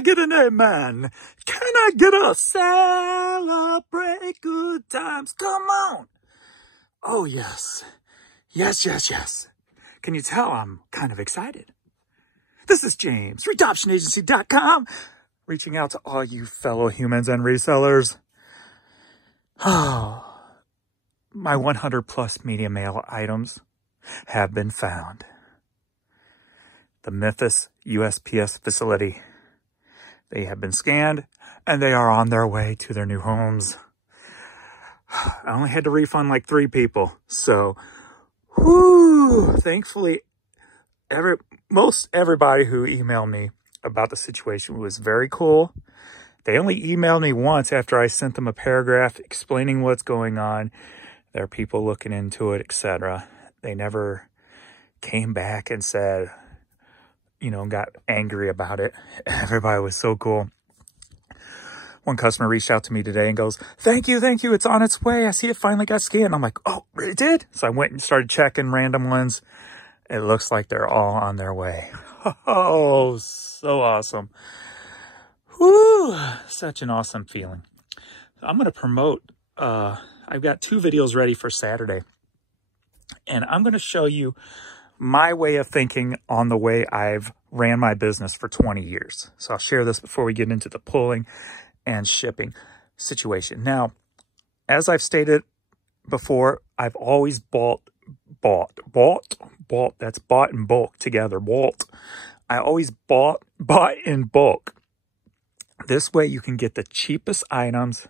I get an amen? Can I get a celebrate good times? Come on. Oh, yes. Yes, yes, yes. Can you tell I'm kind of excited? This is James, redoptionagency.com, reaching out to all you fellow humans and resellers. Oh, my 100 plus media mail items have been found. The Memphis USPS facility. They have been scanned and they are on their way to their new homes. I only had to refund like 3 people. So, whoo, thankfully, most everybody who emailed me about the situation was very cool. They only emailed me once after I sent them a paragraph explaining what's going on. There are people looking into it, etc. They never came back and said, you know, got angry about it. Everybody was so cool. One customer reached out to me today and goes, thank you, it's on its way. I see it finally got scanned. I'm like, oh, it did? So I went and started checking random ones. It looks like they're all on their way. Oh, so awesome. Woo, such an awesome feeling. I'm going to promote, I've got 2 videos ready for Saturday. And I'm going to show you my way of thinking on the way I've ran my business for 20 years. So I'll share this before we get into the pulling and shipping situation. Now, as I've stated before, I've always bought, that's bought in bulk together, I always bought in bulk. This way you can get the cheapest items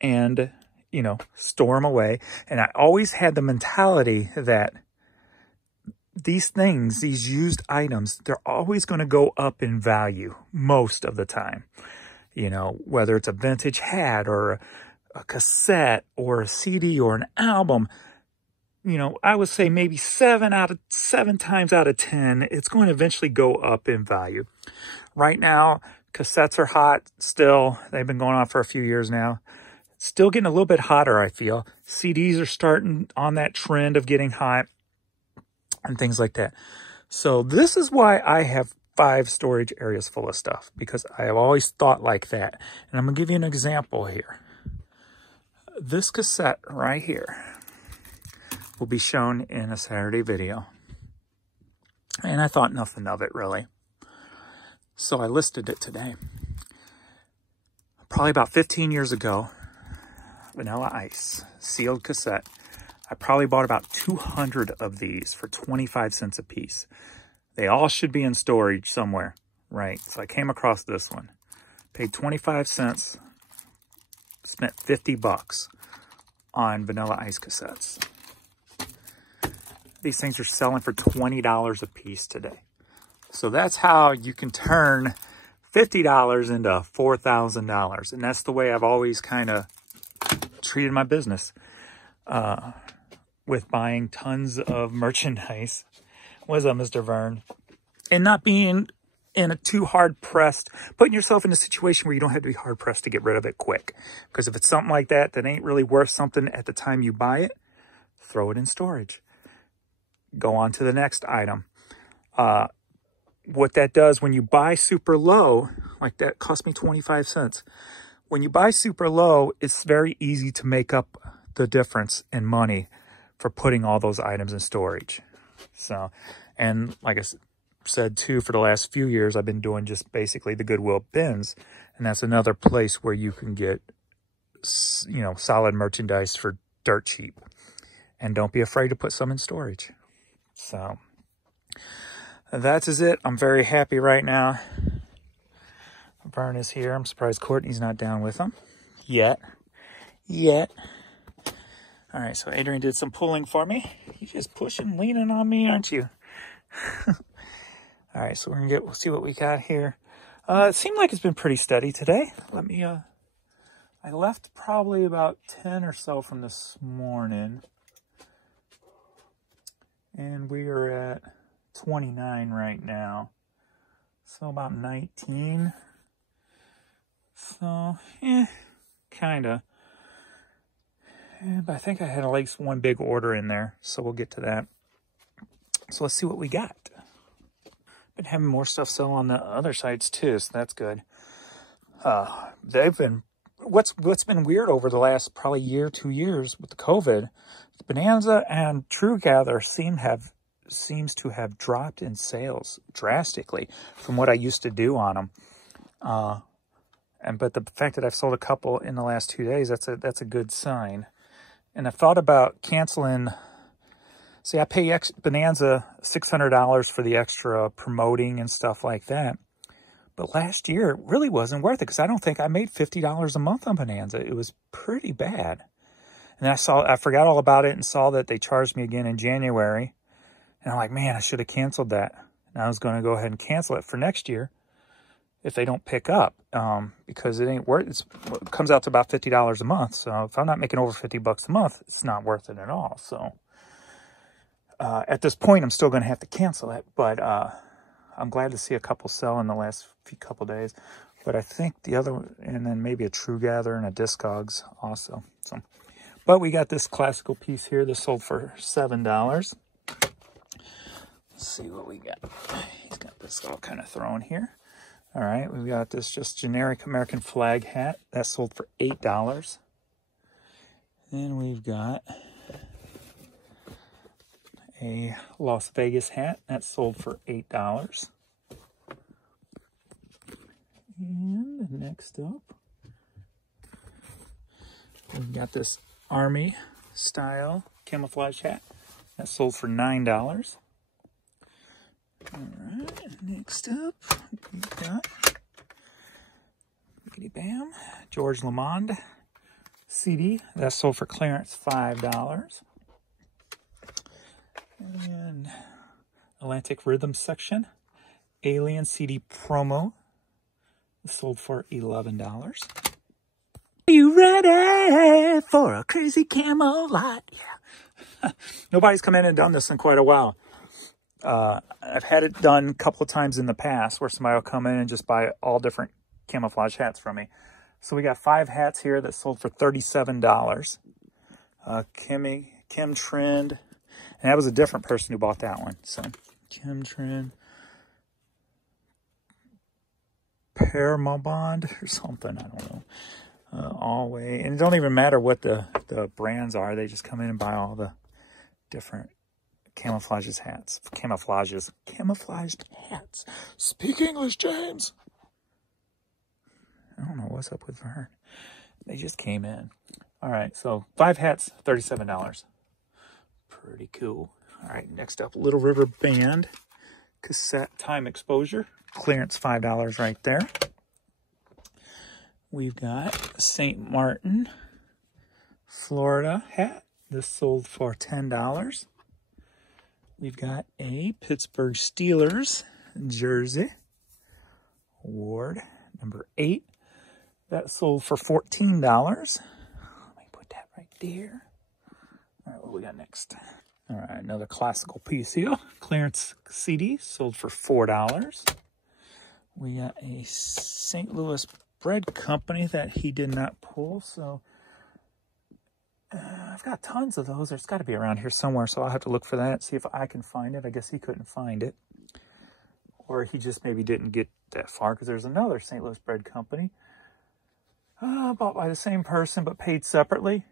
and, you know, store them away. And I always had the mentality that these things, these used items, they're always going to go up in value most of the time. You know, whether it's a vintage hat or a cassette or a CD or an album, you know, I would say maybe 7 times out of 10, it's going to eventually go up in value. Right now, cassettes are hot still. They've been going on for a few years now. Still getting a little bit hotter, I feel. CDs are starting on that trend of getting hot and things like that. So this is why I have 5 storage areas full of stuff, because I have always thought like that. And I'm going to give you an example here. This cassette right here will be shown in a Saturday video. And I thought nothing of it, really. So I listed it today. Probably about 15 years ago, Vanilla Ice, sealed cassette. I probably bought about 200 of these for 25 cents a piece. They all should be in storage somewhere, right? So I came across this one. Paid 25 cents, spent 50 bucks on Vanilla Ice cassettes. These things are selling for $20 a piece today. So that's how you can turn $50 into $4,000. And that's the way I've always kind of treated my business. With buying tons of merchandise. What's up, Mr. Vern? And not being in a too hard-pressed, putting yourself in a situation where you don't have to be hard-pressed to get rid of it quick. Because if it's something like that ain't really worth something at the time you buy it, throw it in storage. Go on to the next item. What that does when you buy super low, like that cost me 25 cents. When you buy super low, it's very easy to make up the difference in money for putting all those items in storage. So, and like I said too, for the last few years, I've been doing just basically the Goodwill bins. And that's another place where you can get, you know, solid merchandise for dirt cheap. And don't be afraid to put some in storage. So, that is it. I'm very happy right now. Vern is here. I'm surprised Courtney's not down with him. Yet. All right, so Adrian did some pulling for me. You're just pushing, leaning on me, aren't you? All right, so we'll see what we got here. It seemed like it's been pretty steady today. Let me, I left probably about 10 or so from this morning. And we are at 29 right now. So about 19. So, kind of. But I think I had at least one big order in there, so we'll get to that. So let's see what we got. been having more stuff sell on the other sites too, so that's good. They've been, what's been weird over the last probably year, 2 years with the COVID, Bonanza and True Gather seems to have dropped in sales drastically from what I used to do on them. But the fact that I've sold a couple in the last 2 days, that's a good sign. And I've thought about canceling. See, I pay Bonanza $600 for the extra promoting and stuff like that. But last year, it really wasn't worth it because I don't think I made $50 a month on Bonanza. It was pretty bad. And I forgot all about it and saw that they charged me again in January. And I'm like, man, I should have canceled that. And I was going to go ahead and cancel it for next year if they don't pick up, because it ain't worth it. It comes out to about $50 a month. So if I'm not making over $50 a month, it's not worth it at all. So at this point, I'm still going to have to cancel it. But I'm glad to see a couple sell in the last couple days. But I think the other, and then maybe a True Gather and a Discogs also. So, but we got this classical piece here. This sold for $7. Let's see what we got. He's got this all kind of thrown here. All right, we've got this just generic American flag hat. That sold for $8. Then we've got a Las Vegas hat. That sold for $8. And next up, we've got this Army style camouflage hat. That sold for $9. All right, next up, we've got Biggity Bam, George Lamond CD. That sold for clearance $5. And Atlantic Rhythm Section, Alien CD promo. Sold for $11. Are you ready for a crazy camo lot? Yeah. Nobody's come in and done this in quite a while. I've had it done a couple of times in the past where somebody will come in and just buy all different camouflage hats from me. So we got 5 hats here that sold for $37. Kim Trend. And that was a different person who bought that one. So Kim Trend. Permabond or something, I don't know. Always, and it don't even matter what the brands are. They just come in and buy all the different camouflaged hats. Camouflaged hats. Speak English, James. I don't know what's up with her. They just came in. All right, so 5 hats, $37. Pretty cool. All right, next up, Little River Band cassette time exposure. Clearance $5 right there. We've got St. Martin, Florida hat. This sold for $10. We've got a Pittsburgh Steelers jersey. Award number 8. That sold for $14. Let me put that right there. All right, what we got next? All right, another classical piece here. Clearance CD sold for $4. We got a St. Louis bread company that he did not pull, so I've got tons of those. There's got to be around here somewhere, so I'll have to look for that, see if I can find it. I guess he couldn't find it, or he just maybe didn't get that far, because there's another St. Louis bread company bought by the same person but paid separately,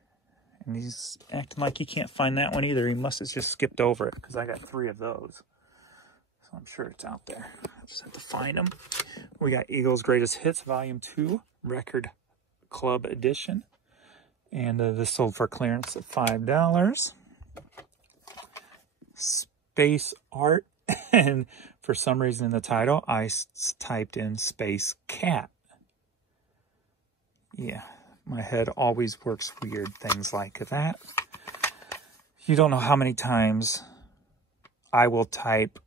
and he's acting like he can't find that one either. He must have just skipped over it, because I got 3 of those. So I'm sure it's out there. I just have to find them. We got Eagles Greatest Hits Volume 2 Record Club Edition. And this sold for clearance at $5. Space Art. And for some reason in the title, I typed in Space Cat. Yeah, my head always works weird things like that. You don't know how many times I will type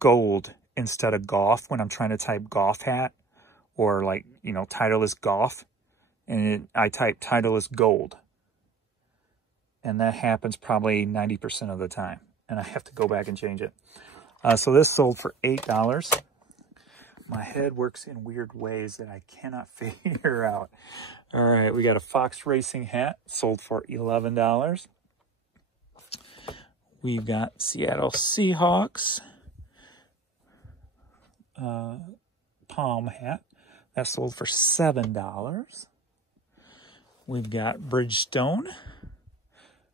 gold instead of golf when I'm trying to type golf hat, or like, you know, Titleist golf, and I type Titleist gold, and that happens probably 90% of the time, and I have to go back and change it. So this sold for $8. My head works in weird ways that I cannot figure out. All right, we got a Fox Racing hat, sold for $11. We've got Seattle Seahawks palm hat. That sold for $7. We've got Bridgestone.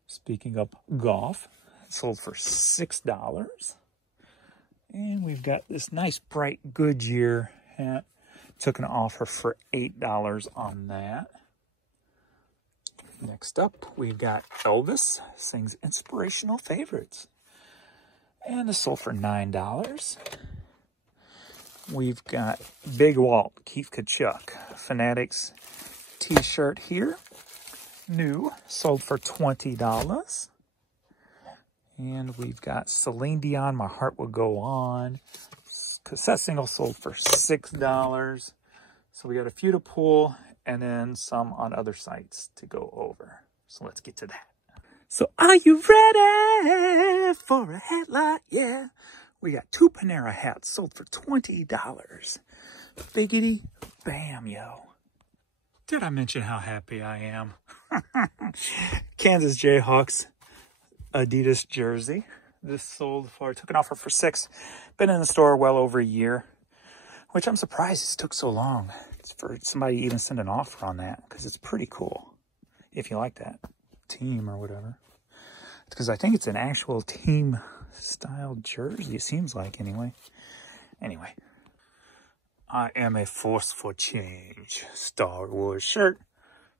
Speaking of golf, it sold for $6. And we've got this nice bright Goodyear hat. Took an offer for $8 on that. Next up, we've got Elvis sings Inspirational Favorites. And this sold for $9. We've got Big Walt, Keith Kachuk, Fanatics t-shirt here. New, sold for $20. And we've got Celine Dion, My Heart Will Go On. Cassette single sold for $6. So we got a few to pull and then some on other sites to go over. So let's get to that. So are you ready for a headlight? Yeah. We got 2 Panera hats sold for $20. Biggity bam, yo. Did I mention how happy I am? Kansas Jayhawks Adidas jersey. This sold for, took an offer for $6. Been in the store well over a year, which I'm surprised it took so long. It's for somebody to even send an offer on that, because it's pretty cool if you like that team or whatever. Because I think it's an actual team style jersey, it seems like, anyway. Anyway, I am a force for change Star Wars shirt,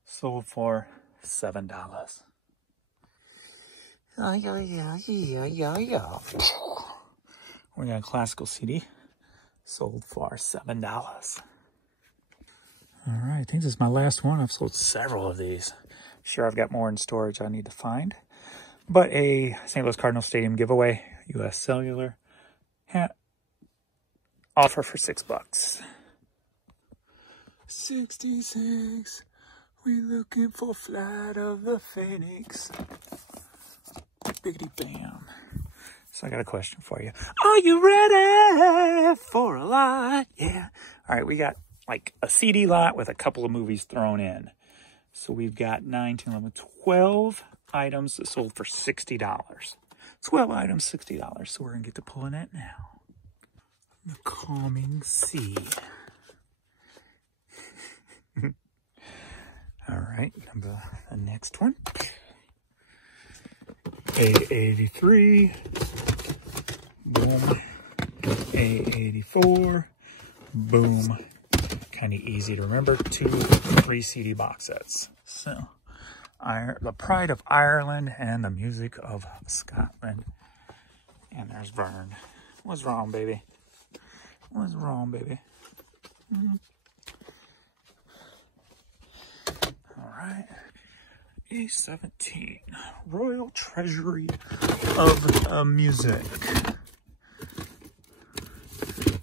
sold for $7. Yeah. We got a classical CD, sold for $7. All right, I think this is my last one. I've sold several of these. Sure, I've got more in storage I need to find. But a St. Louis Cardinal Stadium giveaway, US Cellular hat, offer for $6. 66, we looking for Flight of the Phoenix. Biggity bam. So I got a question for you. Are you ready for a lot? Yeah. All right, we got like a CD lot with a couple of movies thrown in. So we've got 9, 10, 11, 12 items that sold for $60. 12 items, $60. So we're going to get to pulling that now. The Calming Sea. All right, the next one. A83. Boom. A84. Boom. Kind of easy to remember. 2, 3 CD box sets. So, the pride of Ireland and the music of Scotland. And there's Vern. What's wrong, baby? What's wrong, baby? All right. A17. Royal Treasury of Music.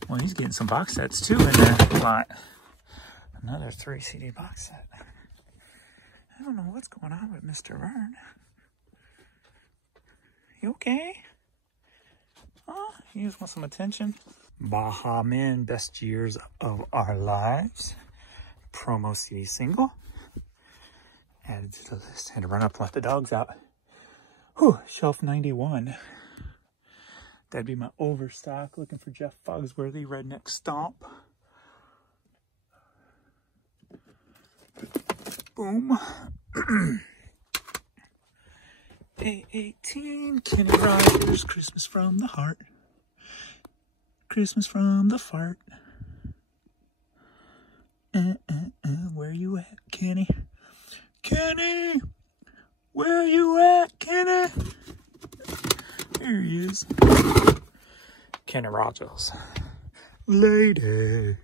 Well, he's getting some box sets too in that lot. Another 3 CD box set. I don't know what's going on with Mr. Vern. You okay? Oh, you just want some attention? Baha Men, Best Years of Our Lives. Promo CD single. Added to the list. Had to run up and let the dogs out. Whew, shelf 91. That'd be my overstock. Looking for Jeff Fogsworthy, Redneck Stomp. Boom. A18, Kenny Rogers, Christmas from the Heart. Christmas from the Fart. Where you at, Kenny? Kenny! Where you at, Kenny? Here he is. Kenny Rogers. Lady.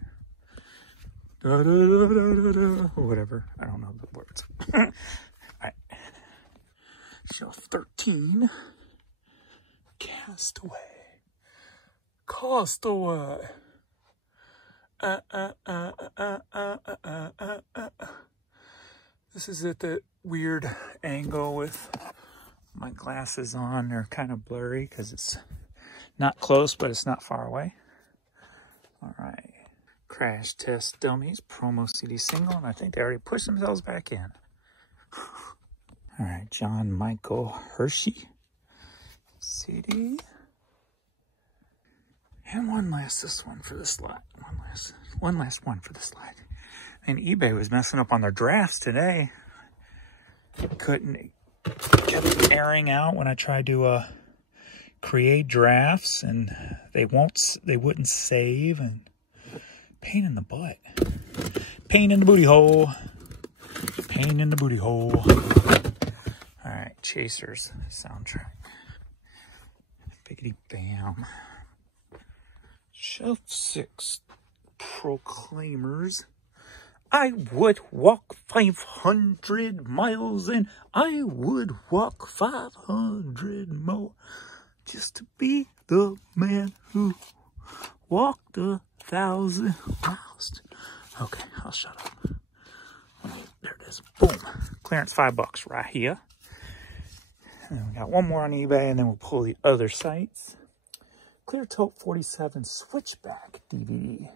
Da, da, da, da, da, or whatever. I don't know the words. All right. Shelf 13. Castaway. Castaway. This is at that weird angle with my glasses on. They're kind of blurry because it's not close, but it's not far away. All right. Crash Test Dummies, promo CD single, and I think they already pushed themselves back in. All right, John Michael Hershey CD. And one last one for the slide. One last one for the slide. And eBay was messing up on their drafts today. Kept erring out when I tried to create drafts, and they wouldn't save, and pain in the butt. Pain in the booty hole. Pain in the booty hole. All right, Chasers soundtrack. Biggity bam. Shelf 6 Proclaimers. I would walk 500 miles and I would walk 500 more just to be the man who walked 1,000 miles. Okay, I'll shut up. There it is. Boom. Clearance $5 right here. And then we got one more on eBay, and then we'll pull the other sites. Clear Taupe 47 Switchback DVD.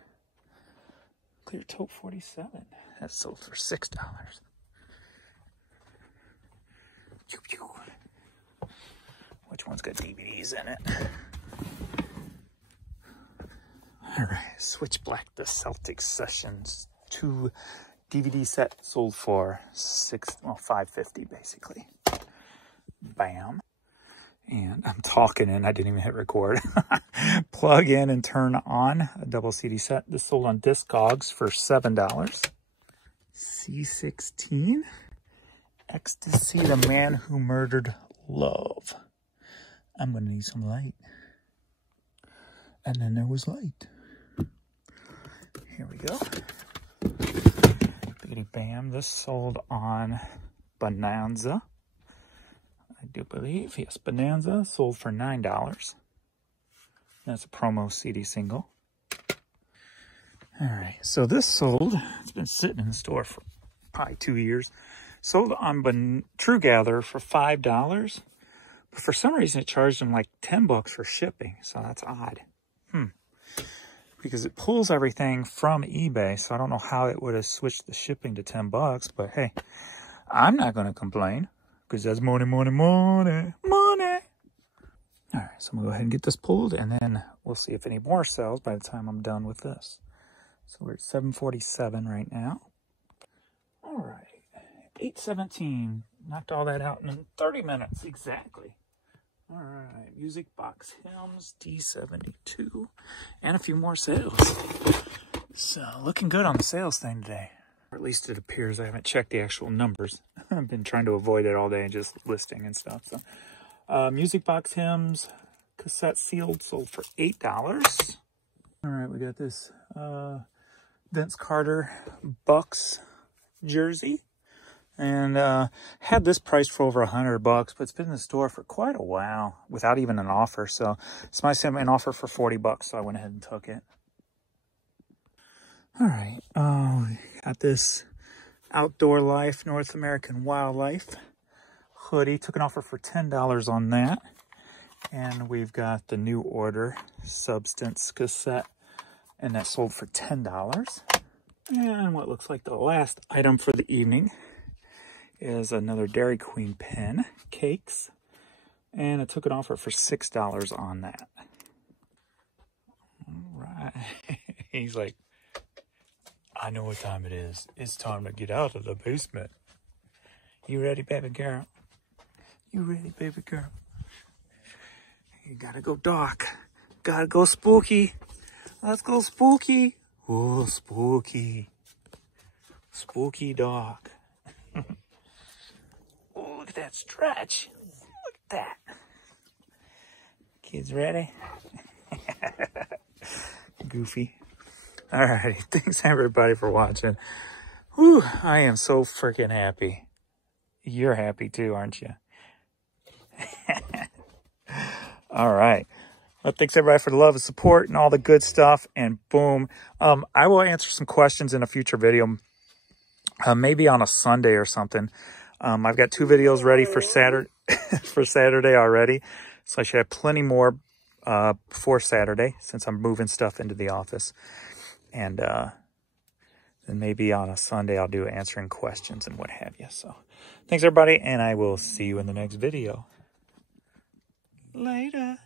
Clear Taupe 47. That sold for $6. Which one's got DVDs in it? All right, Switchback the Celtic Sessions 2 DVD set sold for $5.50 basically. Bam. And I'm talking and I didn't even hit record. Plug in and turn on a double CD set. This sold on Discogs for $7. C16. Ecstasy, the Man Who Murdered Love. I'm going to need some light. And then there was light. Here we go. Biggity bam. This sold on Bonanza. I do believe, yes, Bonanza sold for $9. That's a promo CD single. All right, so this sold, it's been sitting in the store for probably 2 years. Sold on True Gather for $5, but for some reason it charged them like $10 for shipping, so that's odd. Because it pulls everything from eBay, so I don't know how it would have switched the shipping to $10, but hey, I'm not going to complain. Because that's money, money, money, money. All right, so I'm going to go ahead and get this pulled, and then we'll see if any more sells by the time I'm done with this. So we're at 747 right now. All right, 817. Knocked all that out in 30 minutes, exactly. All right, Music Box Hymns, D72, and a few more sales. So looking good on the sales thing today. Or at least it appears. I haven't checked the actual numbers. I've been trying to avoid it all day, just listing and stuff. So, Music Box Hymns, cassette sealed, sold for $8. All right, we got this Vince Carter Bucks jersey. And had this priced for over $100, but it's been in the store for quite a while without even an offer. So somebody sent me an offer for $40, so I went ahead and took it. All right, got this Outdoor Life, North American Wildlife hoodie. Took an offer for $10 on that. And we've got the New Order Substance cassette, and that sold for $10. And what looks like the last item for the evening is another Dairy Queen pen, Cakes. And I took an offer for $6 on that. All right. He's like, I know what time it is. It's time to get out of the basement. You ready, baby girl? You ready, baby girl? You gotta go dark. Gotta go spooky. Let's go spooky. Oh, spooky. Spooky dark. Oh, look at that stretch. Look at that. Kids ready? Goofy. All right, thanks everybody for watching. Whew, I am so freaking happy. You're happy too, aren't you? All right. Well, thanks everybody for the love and support and all the good stuff. And boom, I will answer some questions in a future video, maybe on a Sunday or something. I've got 2 videos ready for Saturday, for Saturday already, so I should have plenty more before Saturday since I'm moving stuff into the office. And then maybe on a Sunday I'll do answering questions and what have you. So thanks everybody, and I will see you in the next video. Later.